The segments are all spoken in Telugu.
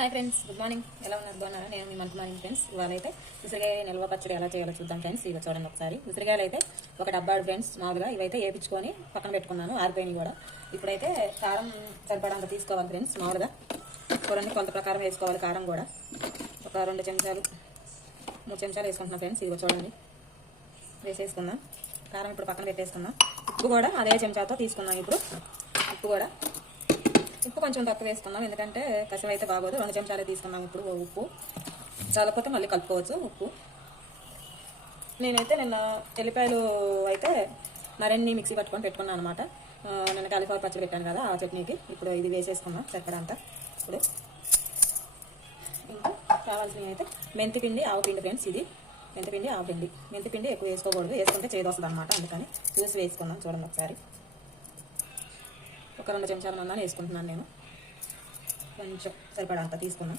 హాయ్ ఫ్రెండ్స్ గుడ్ మార్నింగ్ ఎలా ఉన్నారు? బాగున్నారా? నేను మీ మంత్ మార్నింగ్ ఫ్రెండ్స్ ఇవాళ అయితే ఉసిరికాయ నిల్వ పచ్చడి ఎలా చేయాలో చూద్దాం ఫ్రెండ్స్ ఇవి చూడండి ఒకసారి. ఉసిరికాయలు అయితే ఒక డబ్బాడు ఫ్రెండ్స్ మామూలుగా ఇవైతే వేపించుకొని పక్కన పెట్టుకున్నాను. ఆరిపోయినాయి కూడా. ఇప్పుడైతే కారం సరిపడంత తీసుకోవాలి ఫ్రెండ్స్ మామూలుగా చూడండి కొంత ప్రకారం వేసుకోవాలి కారం కూడా. ఒక రెండు చెంచాలు మూడు చెంచాలు వేసుకుంటున్నాను ఫ్రెండ్స్ ఇదిగో చూడండి. వేసేసుకుందాం. కారం ఇప్పుడు పక్కన పెట్టేసుకుందాం. ఉప్పు కూడా అదే చెంచాతో తీసుకున్నాం ఇప్పుడు. ఉప్పు కూడా ఉప్పు కొంచెం తక్కువ వేసుకున్నాం ఎందుకంటే కసివి అయితే బాగోదు. రెండు చెంచాలే తీసుకున్నాం ఇప్పుడు ఉప్పు. చాలకపోతే మళ్ళీ కలుపుకోవచ్చు ఉప్పు. నేనైతే నిన్న ఎల్లిపాయలు అయితే మరిన్ని మిక్సీ పట్టుకొని పెట్టుకున్నాను అనమాట నిన్న కాలిఫ్లవర్ పచ్చడి పెట్టాను కదా ఆ చట్నీకి. ఇప్పుడు ఇది వేసేసుకున్నాం చక్కెర అంతా ఇప్పుడు ఇంకా కావాల్సినవి అయితే మెంతిపిండి ఆవు పిండి ఫ్రెండ్స్ ఇది. మెంతిపిండి ఆవు పిండి. మెంతిపిండి ఎక్కువ వేసుకోకూడదు. వేసుకుంటే చేదొస్తుంది అనమాట అందుకని చూసి వేసుకుందాం చూడండి ఒకసారి. ఒక రెండు చెంచాల మందాన్ని వేసుకుంటున్నాను నేను. కొంచెం సరిపడా అంత తీసుకున్నాం.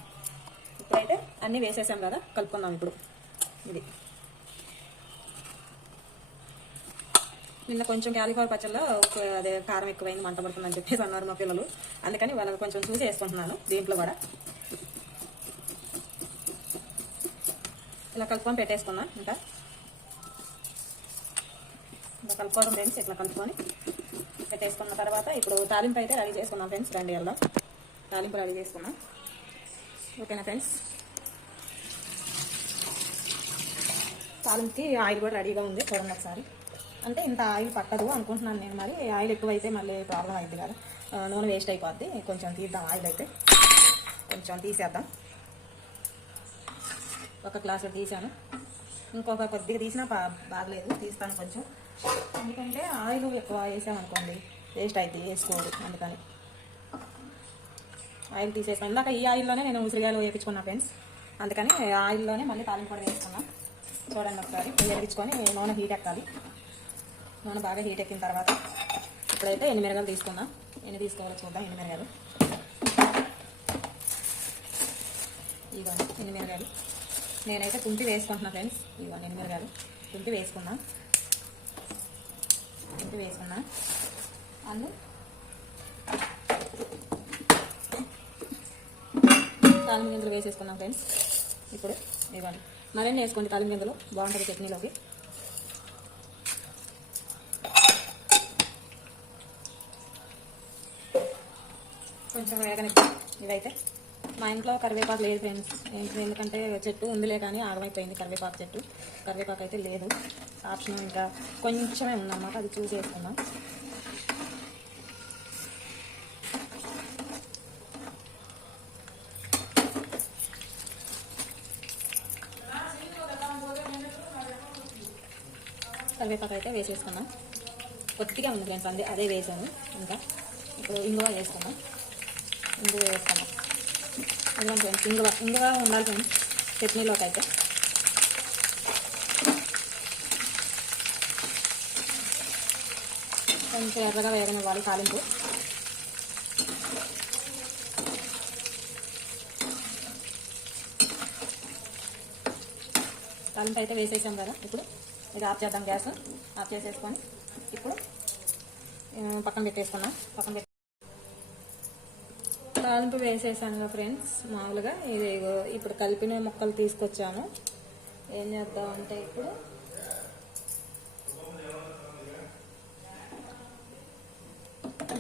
ఇప్పుడైతే అన్నీ వేసేసాం కదా కలుపుకుందాం ఇప్పుడు. ఇది. నిన్న కొంచెం క్యాలీఫ్లవర్ పచ్చళ్ళలో ఒక అదే కారం ఎక్కువైంది మంట పడుతుందని చెప్పేసి అన్నారు మా పిల్లలు. అందుకని వాళ్ళకి కొంచెం చూసి వేసుకుంటున్నాను దీంట్లో కూడా. ఇలా కలుపుకొని పెట్టేసుకున్నాను ఇంకా. ఇలా కలుపుకోవడం ఫ్రెండ్స్ ఇట్లా కలుపుకొని. పెట్టేసుకున్న తర్వాత ఇప్పుడు తాలింపు అయితే రెడీ చేసుకున్నాం ఫ్రెండ్స్. రెండు వెళ్దాం. తాలింపు రెడీ చేసుకున్నాం ఓకేనా ఫ్రెండ్స్? తాలింపుకి ఆయిల్ కూడా రెడీగా ఉంది. చూడండి ఒకసారి. అంటే ఇంత ఆయిల్ పట్టదు అనుకుంటున్నాను నేను మరి. ఆయిల్ ఎక్కువైతే మళ్ళీ ప్రాబ్లం అయింది కదా. నూనె వేస్ట్ అయిపోద్ది. కొంచెం తీద్దాం ఆయిల్ అయితే. కొంచెం తీసేద్దాం. ఒక గ్లాసు తీసాను. ఇంకొక కొద్దిగా తీసినా బా బాగలేదు. తీస్తాను కొంచెం. ఎందుకంటే ఆయిల్ ఎక్కువ వేసామనుకోండి వేస్ట్ అయితే వేసుకోరు అందుకని. ఆయిల్ తీసేసాను ఇందాక ఈ ఆయిల్లోనే నేను ఉసిరిగాయలు వేయించుకున్నా ఫ్రెండ్స్. అందుకని ఆయిల్లోనే మళ్ళీ తాలింపు కూడా వేసుకున్నాను చూడండి ఒకసారి పొయ్యి నూనె హీట్ ఎక్కాలి. నూనె బాగా హీట్ ఎక్కిన తర్వాత ఇప్పుడైతే ఎన్ని మిరగాలు తీసుకుందాం ఎన్ని తీసుకోవాలో చూద్దాం ఎన్ని మిరగాలు ఇదిగోండి ఎన్ని మిరగాలు నేనైతే తుంపి వేసుకుంటున్నా ఫ్రెండ్స్. ఇదిగోండి ఎన్ని మిరగాలు తుంపి వేసుకున్నాను ఇది వేసుకున్నా. అందు. తాలిం గింజలు వేసేసుకున్నాం ఫ్రెండ్స్. ఇప్పుడు ఇవ్వండి. మరిన్ని వేసుకోండి తాలిం గింజలు బాగుంటుంది చట్నీలోకి. కొంచెం వేగని ఇదైతే. మా ఇంట్లో కరివేపాకు లేదు ఫ్రెండ్స్ ఎందుకంటే చెట్టు ఉందిలే కానీ ఆగమైపోయింది కరివేపాకు చెట్టు. కరివేపాకు అయితే లేదు. ఆప్షన్ ఇంకా కొంచెమే ఉందన్నమాట. అది చూసి వేసుకుందాం. కరివేపాకు అయితే వేసేసుకున్నాం కొద్దిగా ఉంది ఫ్రెండ్స్ అందే అదే వేసాను. ఇంకా ఇప్పుడు ఇంగువ వేసుకున్నాం ఇంగువ వేసుకున్నాం అదే ఫ్రెండ్స్ ఇంగువ ఇంగువ ఉండాలి ఫ్రెండ్స్ చట్నీలోకి అయితే కొంచెం ఎర్రగా వేగనివ్వాలి తాలింపు. తాలింపు అయితే వేసేసాం కదా ఇప్పుడు ఇది ఆఫ్ చేద్దాం గ్యాస్ ఆఫ్ చేసేసుకొని ఇప్పుడు పక్కన పెట్టేసుకున్నాం పక్కన తాలింపు వేసేసాను కదా ఫ్రెండ్స్ మామూలుగా. ఇది ఇప్పుడు కలిపిన మొక్కలు తీసుకొచ్చాను. ఏం చేద్దామంటే ఇప్పుడు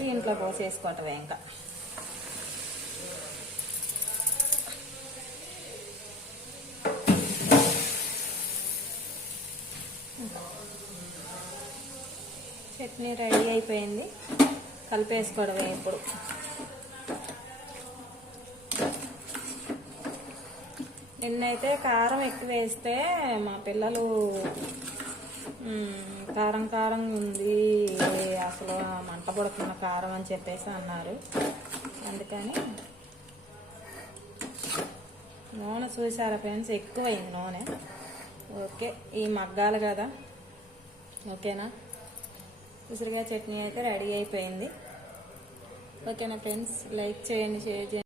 దీంట్లో పోసేసుకోవటమే ఇంకా. చట్నీ రెడీ అయిపోయింది. కలిపేసుకోవడమే ఇప్పుడు. నిన్నైతే కారం ఎక్కువ వేస్తే మా పిల్లలు కారం కారం ఉంది అసలు మంట పడుతున్న కారం అని చెప్పేసి అన్నారు. అందుకని నూనె చూసారా ఫ్రెండ్స్? ఎక్కువైంది నూనె. ఓకే ఈ మగ్గాలు కదా. ఓకేనా? ఉసిరిగా చట్నీ అయితే రెడీ అయిపోయింది. ఓకేనా ఫ్రెండ్స్? లైక్ చేయండి షేర్ చేయండి.